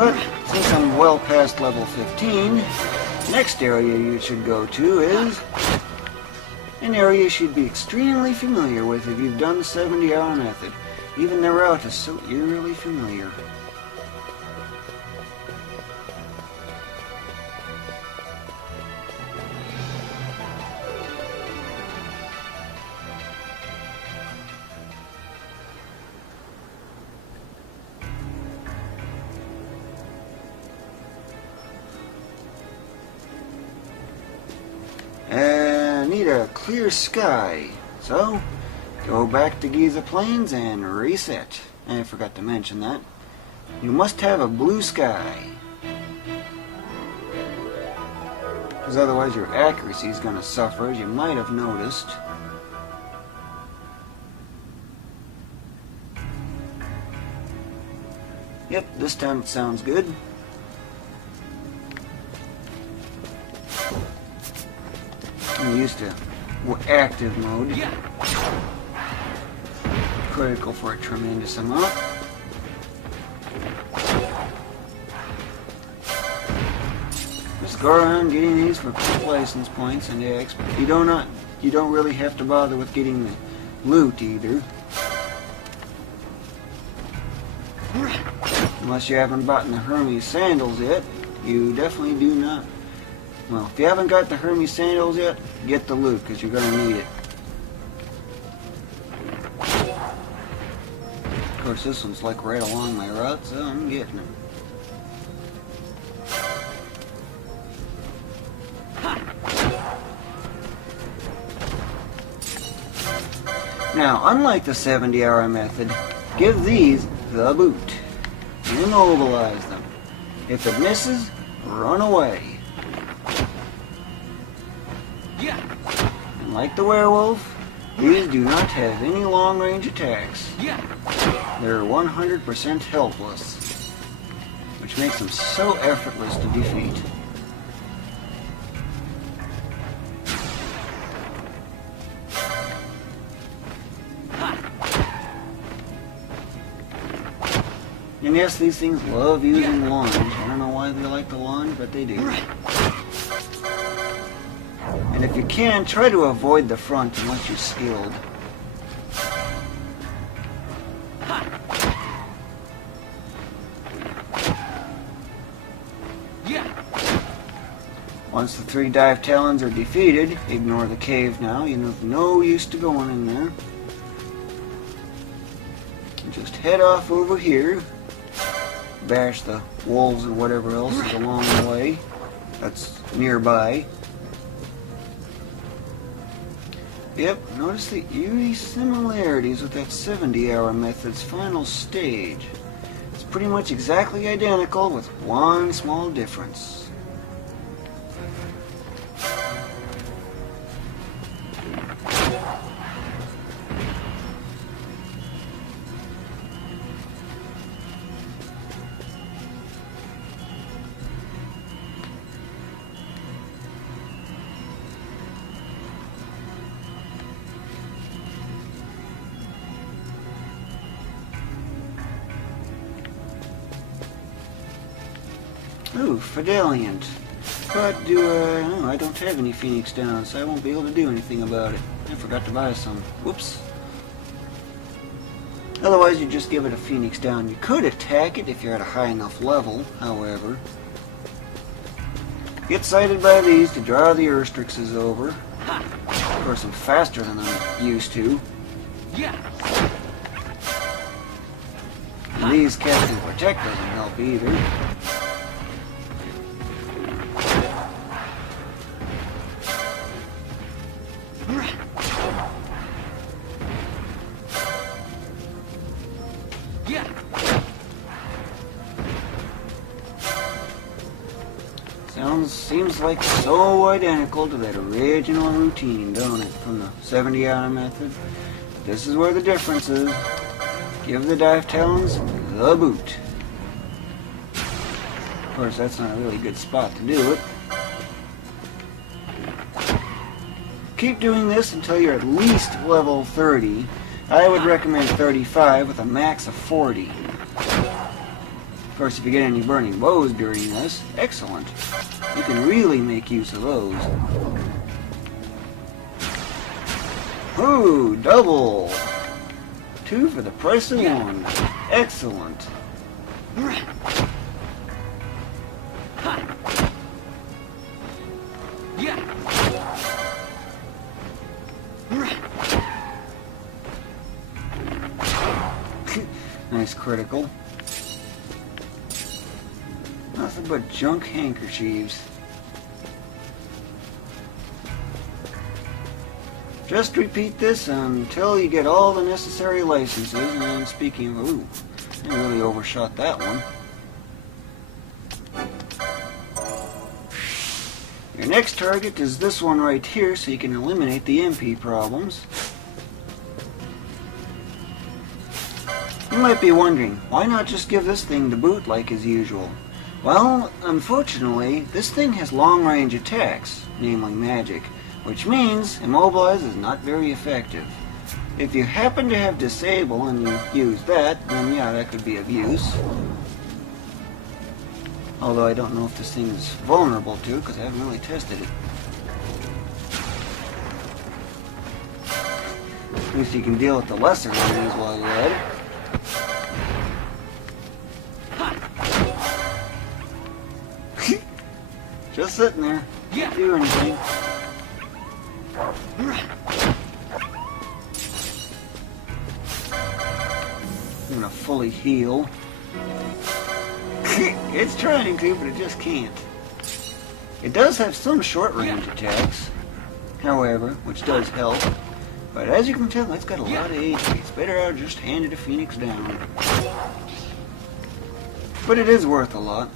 But since I'm well past level 15, next area you should go to is an area you should be extremely familiar with if you've done the 70-hour method. Even the route is so eerily familiar. Need a clear sky, so go back to Giza Plains and reset. I forgot to mention that. You must have a blue sky, because otherwise your accuracy is going to suffer, as you might have noticed. Yep, this time it sounds good. I'm used to active mode. Critical for a tremendous amount. Just go around getting these for quick license points and X. You don't really have to bother with getting the loot either. Unless you haven't bought the Hermes sandals yet. You definitely do not. Well, if you haven't got the Hermes sandals yet, get the loot, because you're going to need it. Of course, this one's like right along my route, so I'm getting it. Now, unlike the 70-hour method, give these the boot. Immobilize them. If it misses, run away. And like the werewolf, these do not have any long-range attacks. They're 100% helpless, which makes them so effortless to defeat. And yes, these things love using lunge. I don't know why they like the lunge, but they do. And if you can, try to avoid the front unless you're skilled. Once the 3 dive talons are defeated, ignore the cave now. You have no use to going in there. And just head off over here. Bash the wolves or whatever else is along the way that's nearby. Yep, notice the eerie similarities with that 70-hour method's final stage. It's pretty much exactly identical with one small difference. Ooh, Fideliant. But I don't have any Phoenix down, so I won't be able to do anything about it. I forgot to buy some. Whoops. Otherwise, you just give it a Phoenix down. You could attack it if you're at a high enough level, however. Get sighted by these to draw the urstrixes over. Of course, I'm faster than I'm used to. And these casting Protect doesn't help either. Seems like so identical to that original routine, don't it, from the 70-hour method? This is where the difference is. Give the dive talons the boot. Of course, that's not a really good spot to do it. Keep doing this until you're at least level 30. I would recommend 35 with a max of 40. course, if you get any burning bows during this, excellent. You can really make use of those. Ooh, double! 2 for the price of 1. Excellent. Nice critical. Nothing but junk handkerchiefs. Just repeat this until you get all the necessary licenses. And speaking of, ooh, I really overshot that one. Your next target is this one right here, so you can eliminate the MP problems. You might be wondering, why not just give this thing the boot like as usual? Well, unfortunately, this thing has long-range attacks, namely magic, which means Immobilize is not very effective. If you happen to have Disable and you use that, then yeah, that could be of use. Although I don't know if this thing is vulnerable to, because I haven't really tested it. At least you can deal with the lesser enemies while you're at it. Just sitting there. Can't do anything. I'm gonna fully heal. It's trying to, but it just can't. It does have some short-range attacks, however, which does help. But as you can tell, it's got a lot of HP. It's better I'll just hand it a Phoenix down. But it is worth a lot.